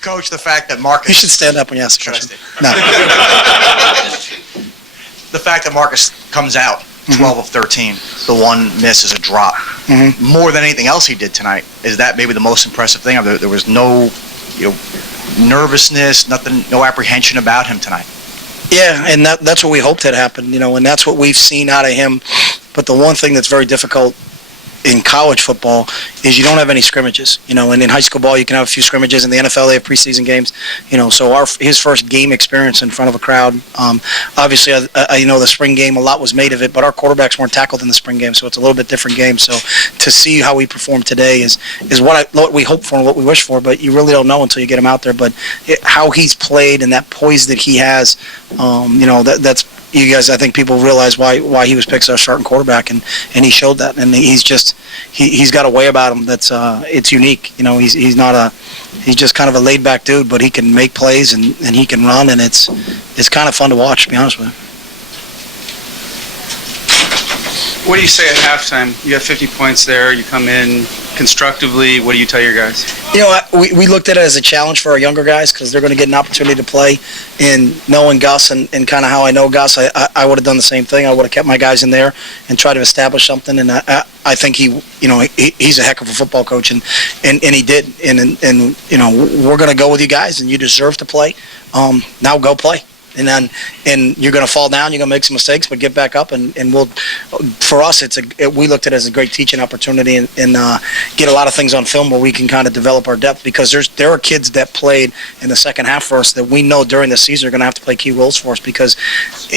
Coach, the fact that Marcus... You should stand up when you ask the question. No. The fact that Marcus comes out 12 of 13, the one miss is a drop. More than anything else he did tonight, is that maybe the most impressive thing? There was no, nervousness, nothing, no apprehension about him tonight. Yeah, and that's what we hoped had happened, and that's what we've seen out of him. But the one thing that's very difficult in college football is you don't have any scrimmages, and in high school ball you can have a few scrimmages. In the NFL they have preseason games, so his first game experience in front of a crowd, obviously the spring game, a lot was made of it, but our quarterbacks weren't tackled in the spring game, so it's a little bit different game. So to see how he performed today is what we hope for and what we wish for, but you really don't know until you get him out there. But how he's played and that poise that he has, that's, you guys, I think people realize why he was picked as our starting quarterback, and he showed that. And he's got a way about him that's it's unique. He's just kind of a laid back dude, but he can make plays and he can run, and it's kind of fun to watch, to be honest with you. What do you say at halftime? You got 50 points there. You come in constructively. What do you tell your guys? We looked at it as a challenge for our younger guys because they're going to get an opportunity to play. And knowing Gus and kind of how I know Gus, I would have done the same thing. I would have kept my guys in there and tried to establish something. And I think he's a heck of a football coach, and he did. And we're going to go with you guys, and you deserve to play. Now go play. And you're going to fall down, you're going to make some mistakes, but get back up, and we'll. For us, we looked at it as a great teaching opportunity, and get a lot of things on film where we can kind of develop our depth, because there are kids that played in the second half for us that we know during the season are going to have to play key roles for us, because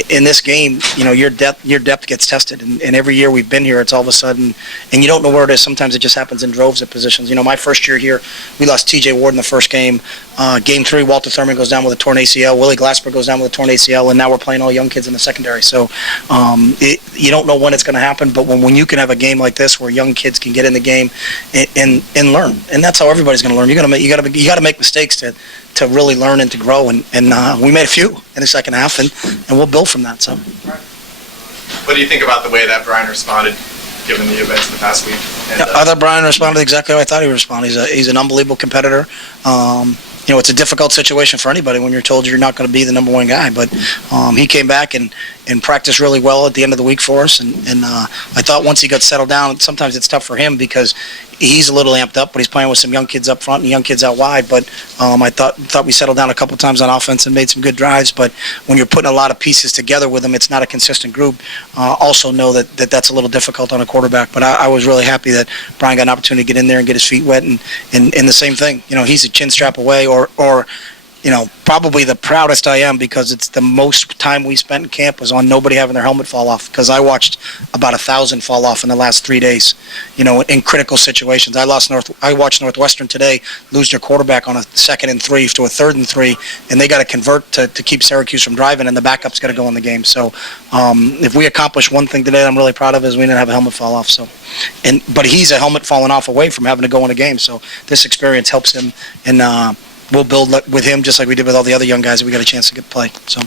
in this game, your depth gets tested, and every year we've been here, it's all of a sudden, and you don't know where it is. Sometimes it just happens in droves of positions. My first year here, we lost T.J. Ward in the first game. Game 3, Walter Thurman goes down with a torn ACL. Willie Glasper goes down with a torn ACL, and now we're playing all young kids in the secondary. So you don't know when it's going to happen, but when you can have a game like this where young kids can get in the game and learn, and that's how everybody's going to learn. You got to make mistakes to really learn and to grow, and we made a few in the second half, and we'll build from that. So, what do you think about the way that Brian responded, given the events of the past week? And, I thought Brian responded exactly how I thought he would respond. He's an unbelievable competitor. It's a difficult situation for anybody when you're told you're not going to be the number one guy. But he came back and practiced really well at the end of the week for us. And I thought once he got settled down, sometimes it's tough for him because he's a little amped up, but he's playing with some young kids up front and young kids out wide. But I thought we settled down a couple times on offense and made some good drives. But when you're putting a lot of pieces together with them, it's not a consistent group. Also know that's a little difficult on a quarterback. But I was really happy that Brian got an opportunity to get in there and get his feet wet. And the same thing, he's a chin strap away or probably the proudest I am, because it's the most time we spent in camp was on nobody having their helmet fall off, because I watched about 1,000 fall off in the last 3 days, in critical situations. I watched Northwestern today lose their quarterback on a 2nd and 3 to a 3rd and 3, and they got to convert to keep Syracuse from driving, and the backup's got to go in the game. So if we accomplish one thing today that I'm really proud of is we didn't have a helmet fall off. So, but he's a helmet falling off away from having to go in a game. So this experience helps him, and we'll build with him just like we did with all the other young guys that we got a chance to get play. So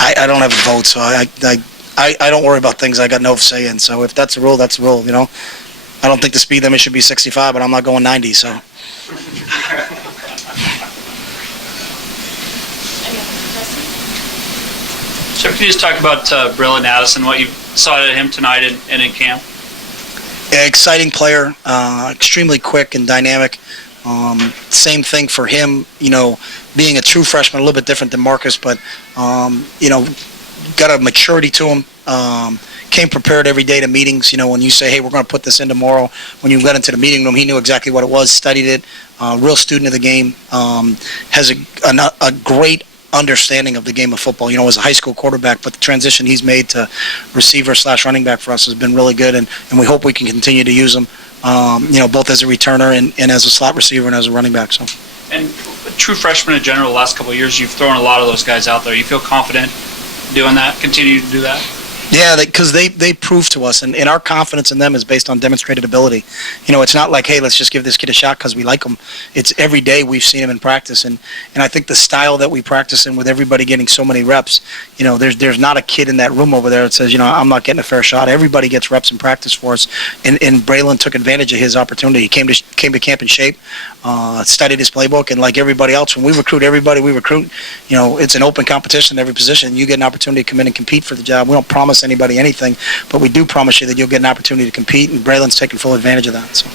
I don't have a vote, so I don't worry about things I got no say in. So if that's a rule, that's a rule. I don't think the speed limit should be 65, but I'm not going 90. So. So can you just talk about Brill and Addison, what you saw out of him tonight and in camp? Exciting player, extremely quick and dynamic. Same thing for him, being a true freshman, a little bit different than Marcus, but, got a maturity to him. Came prepared every day to meetings. When you say, hey, we're going to put this in tomorrow, when you got into the meeting room, he knew exactly what it was, studied it, real student of the game, has a great understanding of the game of football, as a high school quarterback, but the transition he's made to receiver/running back for us has been really good, and we hope we can continue to use him, both as a returner and as a slot receiver and as a running back. So. And true freshman in general, the last couple of years, you've thrown a lot of those guys out there. You feel confident doing that, continue to do that? Yeah, because they prove to us, and our confidence in them is based on demonstrated ability. It's not like, hey, let's just give this kid a shot because we like him. It's every day we've seen him in practice, and I think the style that we practice in with everybody getting so many reps, there's not a kid in that room over there that says, I'm not getting a fair shot. Everybody gets reps in practice for us, and Braylon took advantage of his opportunity. He came to camp in shape, studied his playbook, and like everybody else, when we recruit everybody, it's an open competition in every position. You get an opportunity to come in and compete for the job. We don't promise anybody anything, but we do promise you that you'll get an opportunity to compete, and Braylon's taking full advantage of that. So.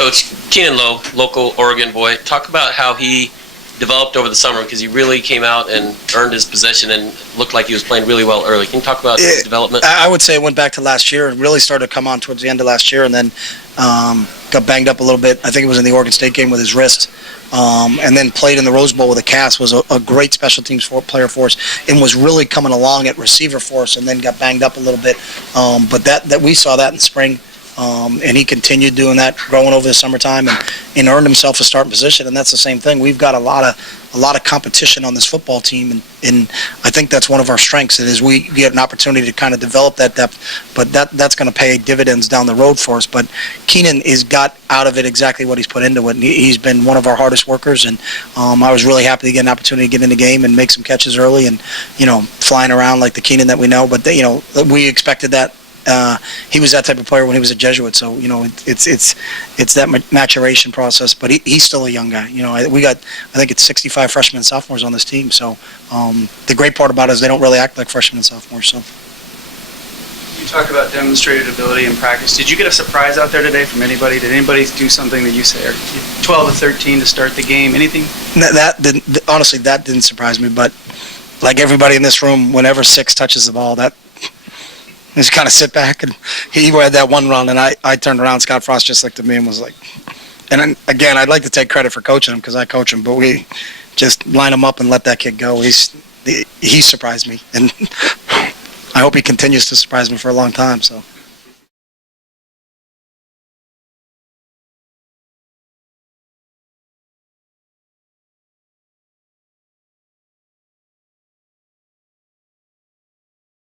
Coach, Keenan Lowe, local Oregon boy, talk about how he developed over the summer, because he really came out and earned his position and looked like he was playing really well early. Can you talk about his development? I would say it went back to last year and really started to come on towards the end of last year, and then got banged up a little bit. I think it was in the Oregon State game with his wrist, and then played in the Rose Bowl with a cast. Was a great special teams player for us, and was really coming along at receiver for us, and then got banged up a little bit. But that we saw that in spring. And he continued doing that, growing over the summertime, and earned himself a starting position. And that's the same thing. We've got a lot of competition on this football team, and I think that's one of our strengths. It is we get an opportunity to kind of develop that depth, but that's going to pay dividends down the road for us. But Keenan has got out of it exactly what he's put into it. And he's been one of our hardest workers, and I was really happy to get an opportunity to get in the game and make some catches early, and flying around like the Keenan that we know. But we expected that. He was that type of player when he was a Jesuit, so it's that maturation process. But he's still a young guy. I think it's 65 freshmen and sophomores on this team. So the great part about it is they don't really act like freshmen and sophomores. So You talk about demonstrated ability in practice. Did you get a surprise out there today from anybody? Did anybody do something that you say, or 12 to 13 to start the game? Anything? Honestly, that didn't surprise me. But like everybody in this room, whenever 6 touches the ball, that. Just kind of sit back, and he had that one run, and I turned around. Scott Frost just looked at me and was like, and then, again, I'd like to take credit for coaching him because I coach him, but we just line him up and let that kid go. He surprised me, and I hope he continues to surprise me for a long time. So.